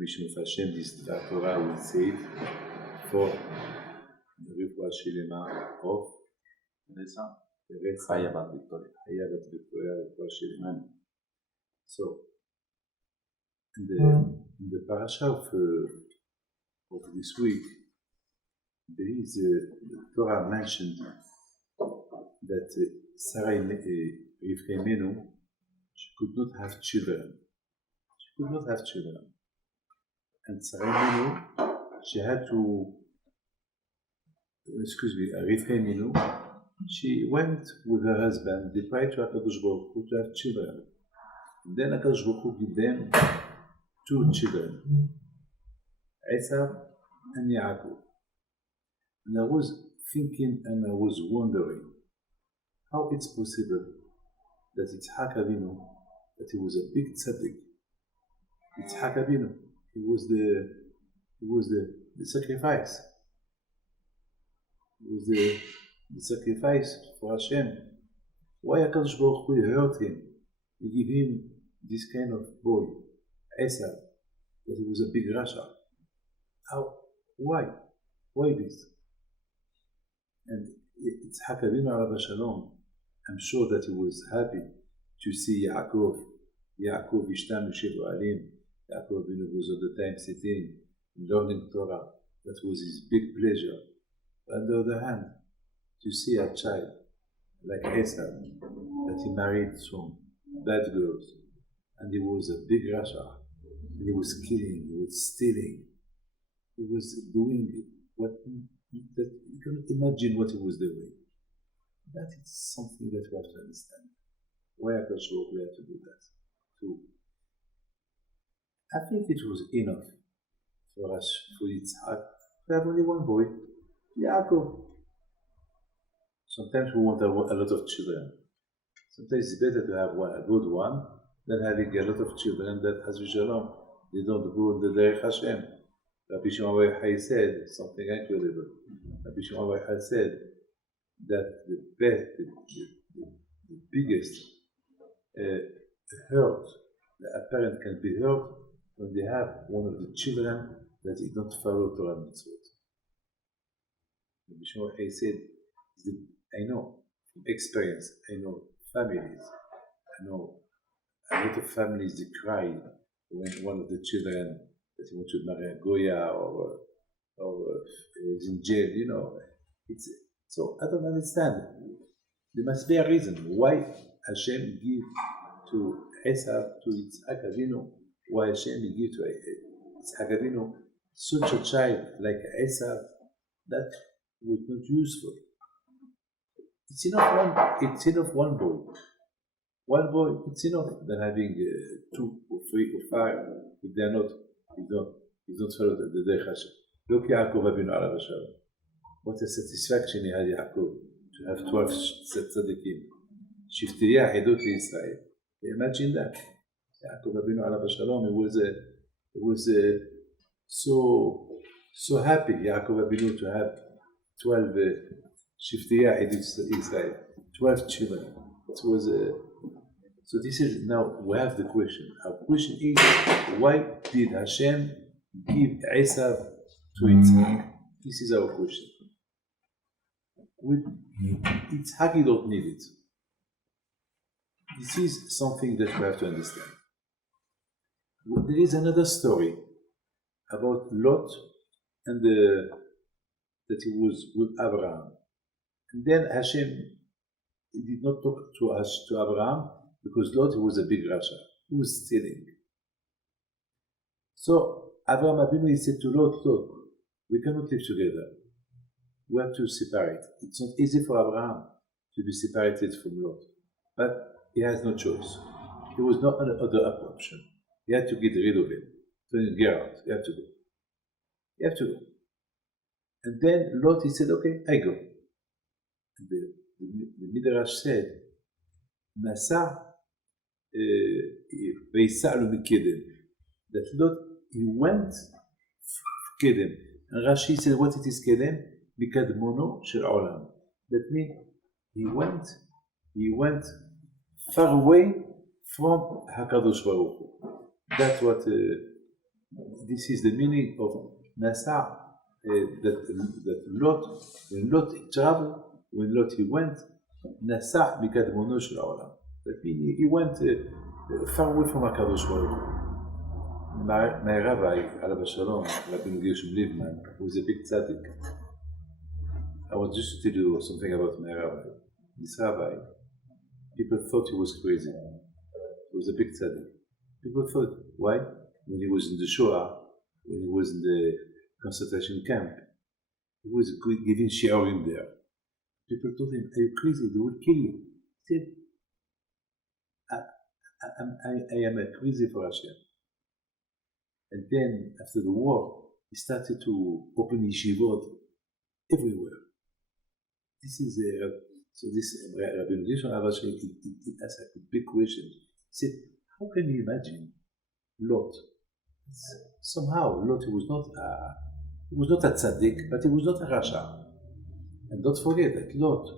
permission of Hashem, this Torah will save for the Refuah Shelema of Lecha, Chaya Bat Victoria, Refuah Shelema. So, in the Parsha of this week, there is the Torah mentioned that Sarah Rivka Imenu, she could not have children. She could not have children. And Sarah Imenu, she had to, Rivka Imenu, she went with her husband, they prayed to HaKadosh Baruch Hu to have children. And then HaKadosh Baruch Hu gave them 2 children, Esav and Yaakov. And I was thinking and I was wondering how it's possible that Yitzhak Avinu, that he was a big tzaddik. Yitzhak Avinu, he was the sacrifice. It was the sacrifice for Hashem. Why HaKadosh Baruch Hu hurt him? He gave him this kind of boy, Esav, that he was a big Rasha. How? Why? Why this? And Yitzhak Avinu Alav Shalom, I'm sure that he was happy to see Yaakov Ishtam Yoshev Alim. Yaakov Avinu was all the time sitting, learning Torah. That was his big pleasure. On the other hand, to see a child like Esav, that he married some bad girls, and he was a big Rasha, and he was killing, he was stealing, he was doing what that you cannot imagine what he was doing. That is something that we have to understand. Why HaKadosh Baruch Hu had to do that? I think it was enough for us, for Yitzhak, to have only one boy, Yaakov. Sometimes we want a lot of children. Sometimes it's better to have a good one than having a lot of children that, as Shalom, they don't go in the Derech Hashem. Rabbi Shimon Bar Yochai said something incredible. Rabbi Shimon Bar Yochai said that the biggest hurt that a parent can be hurt when they have one of the children that did not follow Torah mitzvot. Rabbi Shimon Bar Yochai said, I know from experience, I know families, I know a lot of families they cry when one of the children that he wants to marry a Goya or he was in jail, you know. So I don't understand. There must be a reason why Hashem give to Esav, to Yitzhak Avinu, why Hashem give to Yitzhak Avinu such a child like Esav that was not useful. It's enough one boy. One boy, it's enough than having 2 or 3 or 5 if they are not. He don't follow the Derech Hashem. Look, Yaakov Avinu Alav Shalom. What a satisfaction he had, Yaakov, to have 12 tzaddikim. Shiftiyah Edot Israel. Imagine that. Yaakov Avinu Alav Shalom. He was so happy, Yaakov Avinu, to have 12 Shiftiyah Edot Israel. 12 children. It was So this is, now we have the question. Our question is, why did Hashem give Esav to Yitzhak? This is our question. With Yitzhak, you don't need it. This is something that we have to understand. There is another story about Lot and that he was with Abraham. And then Hashem did not talk to Abraham, because Lot was a big Rasha. He was stealing. So Abraham Avinu, he said to Lot, look, we cannot live together. We have to separate. It's not easy for Abraham to be separated from Lot. But he has no choice. There was no other option. He had to get rid of him. So get out. You have to go. You have to go. And then Lot, he said, okay, I go. And the Midrash said, Nasa that Lot, he went Kedem. And Rashi said, what it is Kedem? Mikadmono shel olam. That means he went far away from HaKadosh Baruch Hu. That's what This is the meaning of Nasa, that Lot, when Lot traveled, when Lot he went, Nasa מקדמונו של העולם. That means he went far away from HaKadosh Baruch Hu. My rabbi, Alav Shalom, Rabbi Gershom Liebman, who is a big tzaddik. I was just to do something about my rabbi. This rabbi, people thought he was crazy. He was a big tzaddik. People thought, why? When he was in the Shoah, when he was in the concentration camp, he was giving shiurim there. People told him, are you crazy? They will kill you. He said, I am crazy for Hashem. And then, after the war, he started to open yeshivot everywhere. This is so this Rabbi Gershom Liebman, he asked a big question. He said, how can you imagine Lot? Somehow, Lot was not a tzaddik, but he was not a rasha. And don't forget that Lot,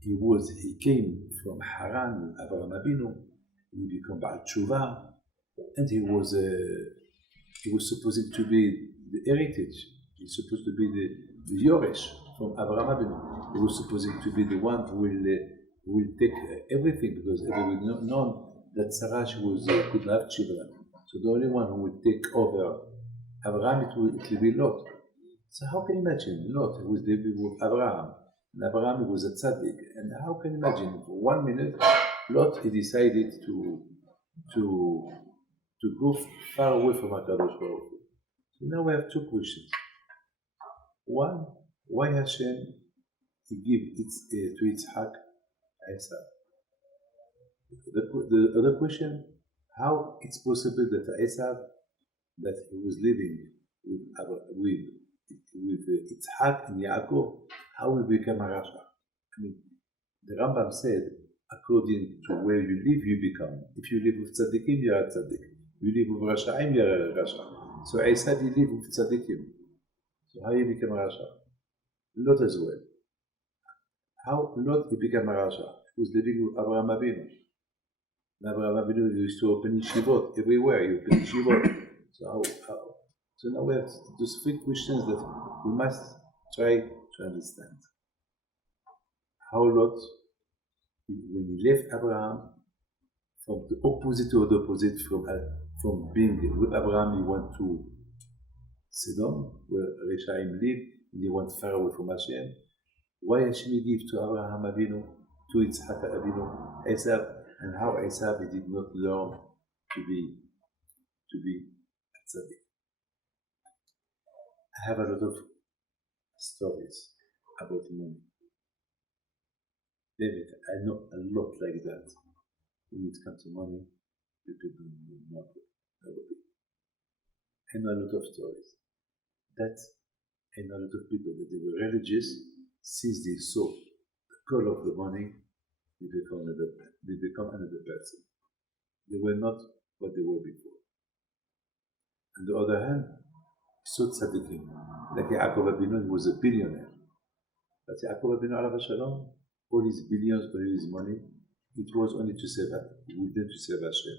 he came from Haran with Avraham Avinu, he became Baal Tshuva, and he was supposed to be the heritage. He's supposed to be the Yoresh from Avraham Avinu. He was supposed to be the one who will take everything, because everyone known that Sarah could not have children. So the only one who would take over Abraham, it will be Lot. So how can you imagine Lot, who was living with Abraham, and Abraham was a tzaddik, and how can you imagine for 1 minute Lot he decided to go far away from HaKadosh Baruch Hu. So now we have two questions. One, why Hashem gave to Yitzhak Esau? The other question, how it's possible that Esau, that he was living with Yitzhak and Yaakov, how he became a Rasha? I mean, the Rambam said, according to where you live, you become. If you live with Tzaddikim, you are a Tzaddik. You live with Rashaim, you are a Rasha. So Esau, he lived with Tzaddikim. So how he became a Rasha? Lot as well. How Lot he became a Rasha? He was living with Avraham Avinu. Avraham Avinu used to open yeshivot everywhere. You open yeshivot. So So now we have those three questions that we must try to understand. How Lot, when he left Abraham, from the opposite to the opposite, from being with Abraham, he went to Sodom, where Reshaim lived, and he went far away from Hashem. Why Hashem gave to Abraham Avinu, to Yitzhak Avinu, Esau, and how Esau did not learn to be a tzaddik. I have a lot of stories about money. David, I know a lot like that. When it comes to money, people do not know. I know a lot of stories. That I know a lot of people that they were religious, since they saw the call of the money, they become another person. They were not what they were before. On the other hand, so tzaddikim, like Yaakov Avinu, he was a billionaire. But Yaakov Avinu, Alav Shalom, all his billions, all his money, it was only to serve Hashem.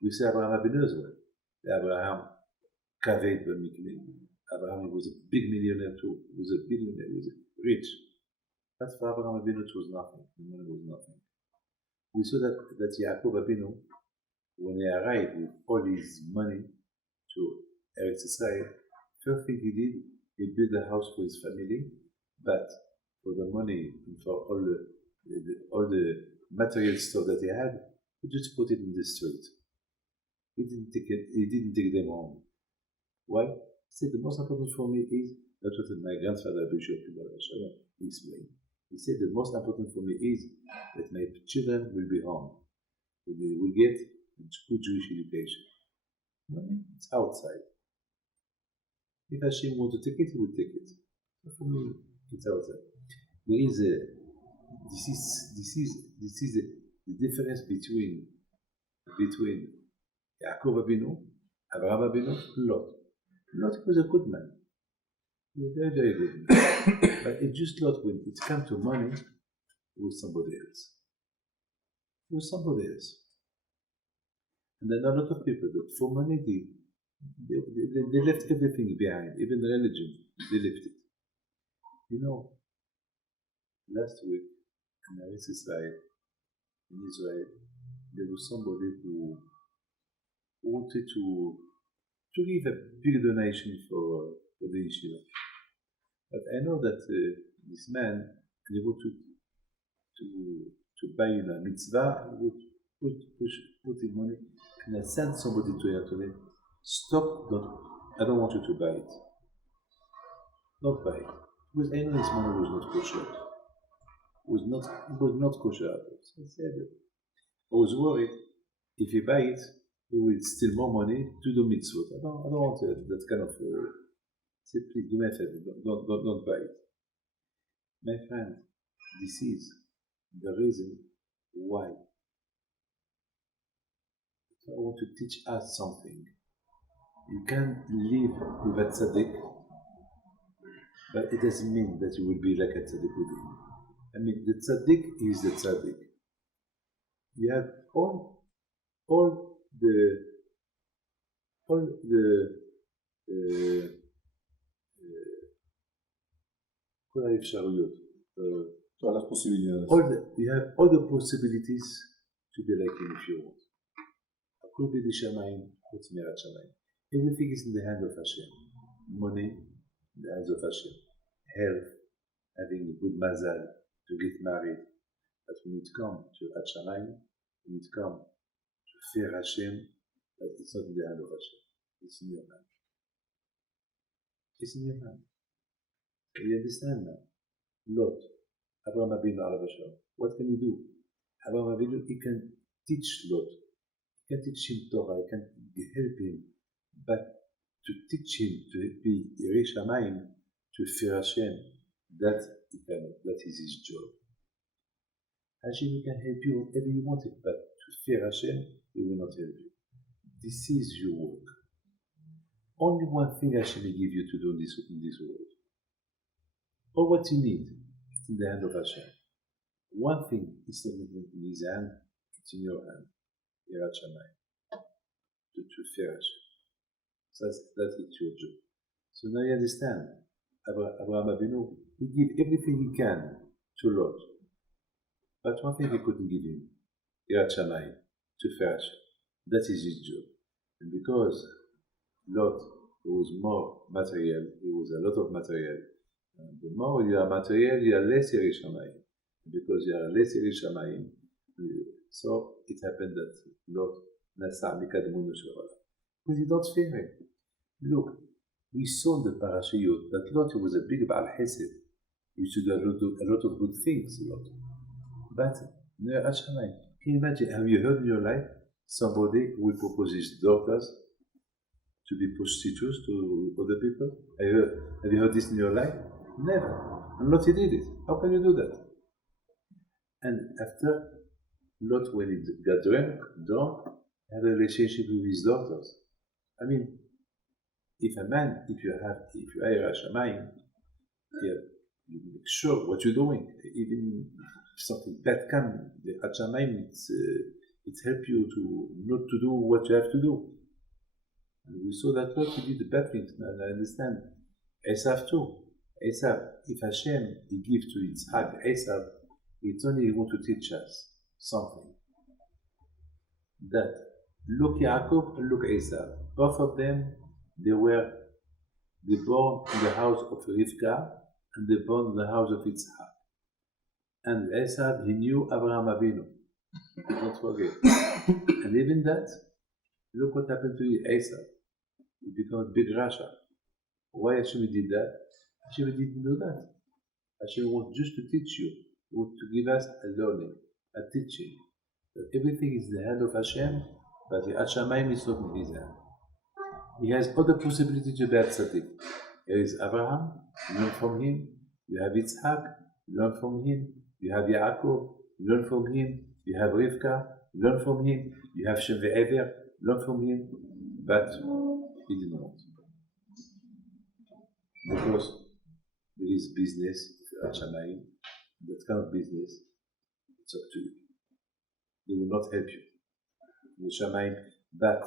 We say Abraham Avinu as well. Abraham kaved b'mikne. Abraham was a big millionaire too. He was a billionaire. He was rich. But for Abraham Avinu, it was nothing. The money was nothing. We saw that Yaakov Avinu, when he arrived with all his money to Eretz Israel, first thing he did, he built a house for his family, but for the money and for all the material stuff that he had, he just put it in the street. He didn't take them home. Why? He said, the most important for me is, that's what my grandfather Bishop explained. He said, the most important for me is that my children will be home. They will get a good Jewish education. Money, it's outside. If Hashem wants to take it, he will take it. But for me, it's outside. This is the difference between Yaakov Avinu, Avraham Avinu, and Lot. Lot was a good man. He was a very, very good man. But it just Lot, when it comes to money, it was somebody else. It was somebody else. And there are a lot of people that for money They left everything behind, even religion, they left it. You know, last week in Israel, there was somebody who wanted to give a big donation for the yeshiva. But I know that this man, he wanted to buy a mitzvah, would put in money, and I sent somebody to him, stop, I don't want you to buy it. Not buy it. Because I know his money was not kosher. It was not kosher at all. So I said, I was worried, if he buy it, he will steal more money to do mitzvot. I don't want that kind of, say, please do me a favor, don't buy it. My friend, this is the reason why. So I want to teach us something. You can live with a tzaddik, but it doesn't mean that you will be like a tzaddik with him. I mean, the tzaddik is the tzaddik. You have all the todas las posibilidades. You have all the possibilities to be like him if you want. Everything is in the hand of Hashem. Money in the hands of Hashem. Health, having a good mazal to get married. But when it comes to Hashemayim, when it comes to fear Hashem, that it's not in the hand of Hashem. It's in your hand. It's in your hand. You understand now? Lot, Abraham Avinu alav hashalom. What can he do? Abraham Avinu, he can teach Lot. He can teach him Torah. He can help him. But to teach him to be Yirei Shamayim, to fear Hashem, that he cannot. That is his job. Hashem can help you whatever you want it, but to fear Hashem, he will not help you. This is your work. Only one thing Hashem will give you to do in this world. All what you need is in the hand of Hashem. One thing is not in his hand, it's in your hand. Yirat Shamayim. To fear Hashem. So that is your job. So now you understand. Abraham Avinu, he gave everything he can to Lot. But one thing he couldn't give him, Yirat Shamayim, to fear Hashem. That is his job. And because Lot was more material, it was a lot of material. And the more you are material, you are less Yirei Shamayim. Because you are less Yirei Shamayim, so it happened that Lot Nasa Mikadmonu Shorala. Because you don't fear him. Look, we saw in the Parsha that Lot was a big Baal Chesed. He used to do a lot of good things, Lot. But Yirat Shamayim. Can you imagine? Have you heard in your life somebody will propose his daughters to be prostitutes to other people? Have you heard this in your life? Never. And Lot, he did it. How can you do that? And after Lot, when he got drunk, had a relationship with his daughters. I mean, if you are Yirat Shamayim, you make sure what you're doing. Even if something bad comes, the Yirat Shamayim, it helps you to not to do what you have to do. And we saw that Lot, he did the bad things. And I understand. Esav too. Esav, if Hashem, he gives to Yitzhak, Esav, it's only he wants to teach us something. That look Yaakov and look Esav. Both of them, they born in the house of Rivka and they born in the house of Yitzhak. And Esav, he knew Abraham Avinu. Don't forget. And even that, look what happened to Esav. He became a big Rasha. Why Hashem did that? Hashem didn't do that. Hashem wants just to teach you. He wants to give us a learning, a teaching. That everything is in the hand of Hashem, but the Yirat Shamayim is not in his hand. He has other possibilities to be a tzaddik. There is Abraham, learn from him. You have Yitzhak, learn from him. You have Yaakov, learn from him. You have Rivka, learn from him. You have Shem ve'ever, learn from him. But he didn't want. Because there is business of Yirat Shamayim. That kind of business, it's up to you. They will not help you. The Shamayim, but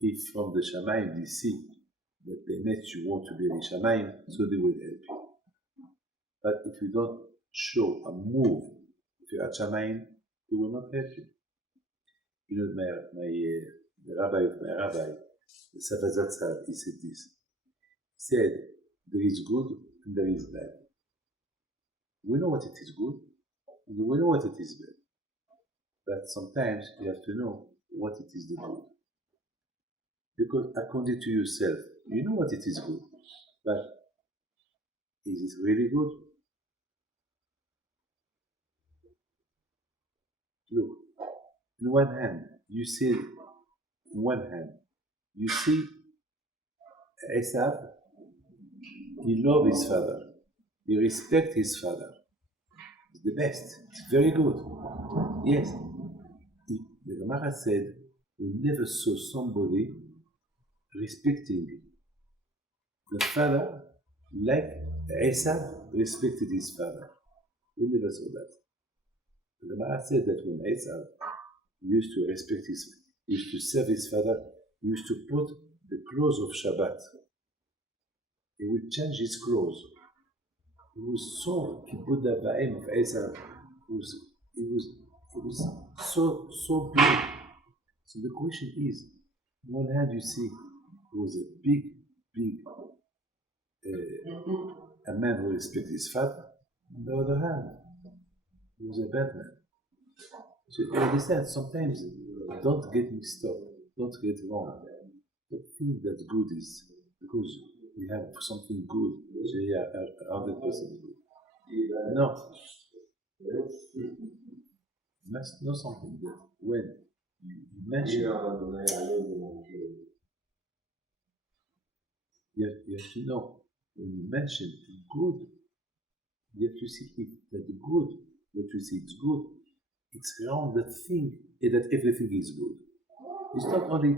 if from the Shamayim they see that they met you want to be in Shamayim, so they will help you. But if you don't show a move, if you're at Shamayim, they will not help you. You know, the rabbi, the Savazat Tzad, he said this. He said, there is good and there is bad. We know what it is good, and we know what it is bad. But sometimes you have to know what it is the good. Because according to yourself, you know what it is good. But is it really good? Look, on one hand, you see Esav, he loves his father. He respects his father. It's the best. It's very good. Yes. The Gemara said, we never saw somebody respecting the father like Esav respected his father. We never saw that. The Gemara said that when Esav used to respect used to serve his father, he used to put the clothes of Shabbat. He would change his clothes. He was so kibbud avayim of Esav. It was so big. So the question is, on one hand you see he was a big a man who respected his father. On the other hand, he was a bad man. So you understand, sometimes don't get mixed up, don't get wrong. Don't think that good is because you have something good, so you are 100% good. No. You must know something that when you mention, you have to know, when you mention good, you have to see if that good, that you see it's good, it's around that thing, that everything is good. It's not only,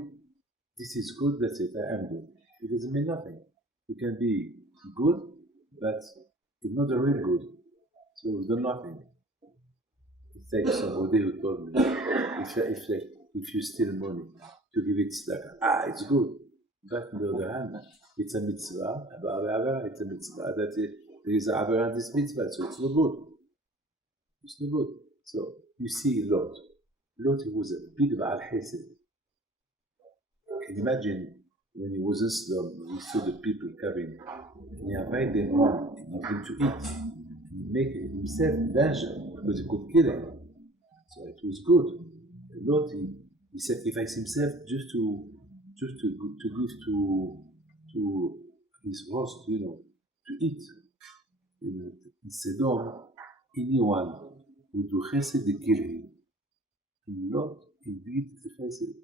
this is good, that's it, I am good. It doesn't mean nothing. You can be good, but it's not a real good. So it's done nothing. It's like somebody who told me, if you steal money, to give it tzedakah, it's good. But on the other hand, it's a mitzvah, it's a mitzvah, that there is a aver in this mitzvah, so it's no good. It's no good. So you see Lot. Lot, he was a big Baal Chesed. Can you imagine when he was in Sodom, he saw the people coming, and he invited them home, and give them to eat, and make himself danger, because he could kill him. So it was good. Lot, he sacrificed himself just to give to his host, to eat. In Sodom, anyone who do chesed, they kill him. And Lot, he did the chesed.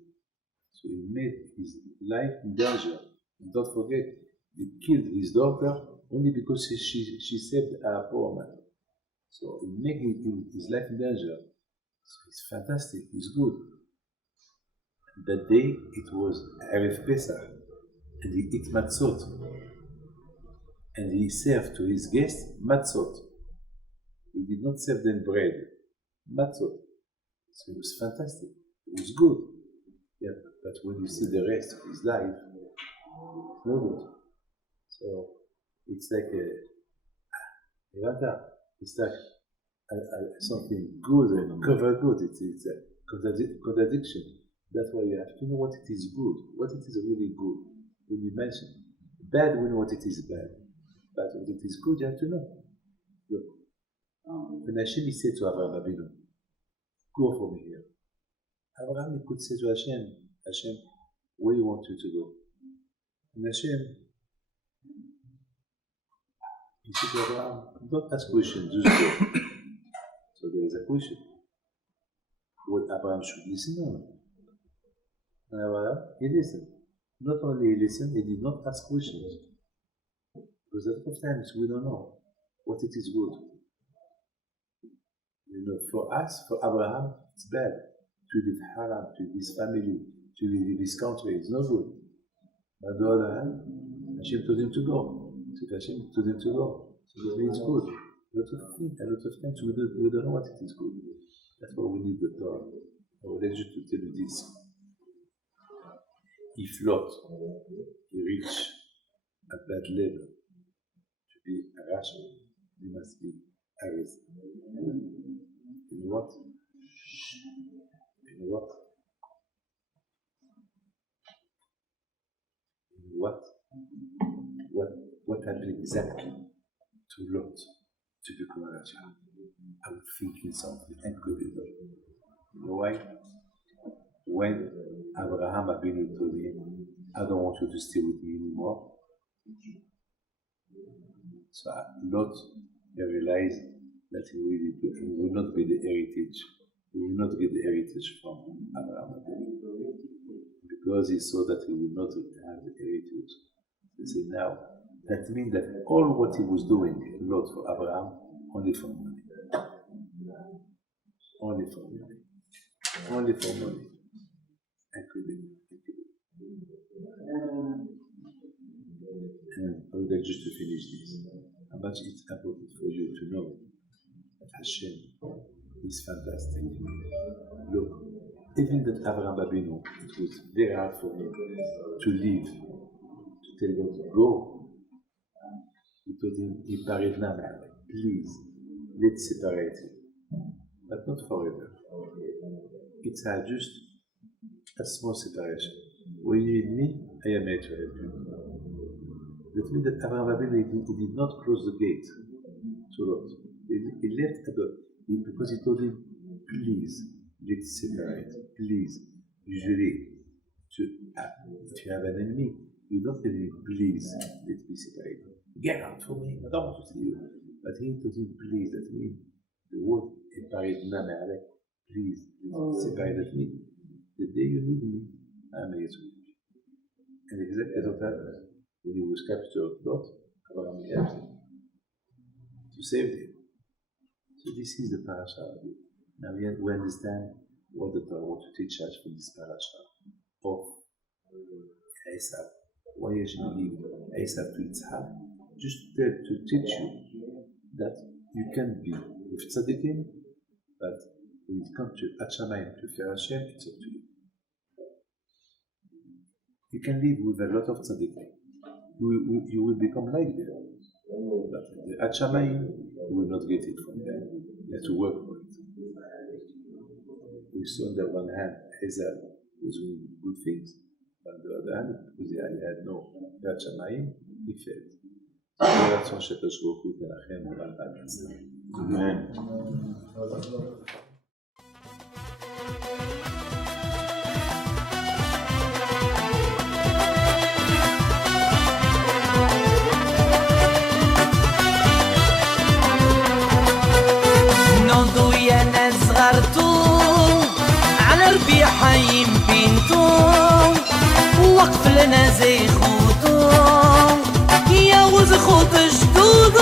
So he made his life in danger. And don't forget, he killed his daughter only because she saved a poor man. So he made his life in danger. So it's fantastic, it's good. That day it was Erev Pesach, and he ate matzot. And he served to his guests matzot. He did not serve them bread, matzot. So it was fantastic, it was good. Yeah, but when you see the rest of his life, it's no good. So it's like something good and cover good. It's a contradiction. That's why you have to know what it is good, what it is really good. When you mention bad, we know what it is bad. But what it is good, you have to know. Look, when Hashem said to Abraham Avinu, go from here. Abraham could say to Hashem, where you want you to go? And Hashem, he said to Abraham, don't ask questions, just go. So there is a question. What Abraham should listen on? And Abraham, he listened. Not only he listened, he did not ask questions. Because a lot of times we don't know what it is good. For us, for Abraham, it's bad to leave Haran, to leave his family, to leave his country. It's not good. But on the other hand, Hashem told him to go. So Hashem told him to go. So that means good. A lot of times we don't know what it is good. That's why we need the Torah. I would like you to tell you this. if Lot, he reach a bad level to be rational, he must be arrested. You know what? You know what? You know what? What happened exactly to Lot to become a rational? I'm thinking something incredible. You know why? When Abraham Abinu told him, I don't want you to stay with me anymore. So Lot realized that he will not be the heritage. He will not get the heritage from Abraham Abinu. Because he saw that he will not have the heritage. He said, now, that means that all what he was doing, Lot for Abraham, only for money. Only for money. Only for money. Incredible. And I would like just to finish this. How much it's important for you to know that Hashem is fantastic. Look, even that Abraham Abinu, it was very hard for him to leave, to tell God to go. He told him, please, let's separate it. But not forever. It's just a small separation. When you need me, I am here to help you. That means that Abraham Abinu did not close the gate to Lot. He left the door because he told him, please, let's separate. Please. Usually, if you have an enemy, you don't tell him, please, let's be separated. Get out for me, I don't want to see you. But he told him, please, that means the word, please, separate me. The day you need me, I'm here to you. And exactly what happened. When he was captured, Lot, Abraham helped him to save him. So this is the Parsha. Now we understand what the Torah wants to teach us from this Parsha of Esav. Why Hashem give Esav to Yitzhak? Just to teach you that you can be with tzaddikim, but when it comes to Hashemayim, to fear Hashem, it's up to you. You can live with a lot of tzaddikim. You will become like them. But the Hashemayim, you will not get it from them. You have to work for it. We saw on the one hand, Esav was doing good things, but on the other hand, because he had no Hashemayim, he failed. רצון שהקדוש ברוך הוא ייתן לכם בהצלחה. אמן. نوضو يا ناس صغرتو على ربيعها يمبينتو وقف لنا زي خوتو يا وز خوت جدودو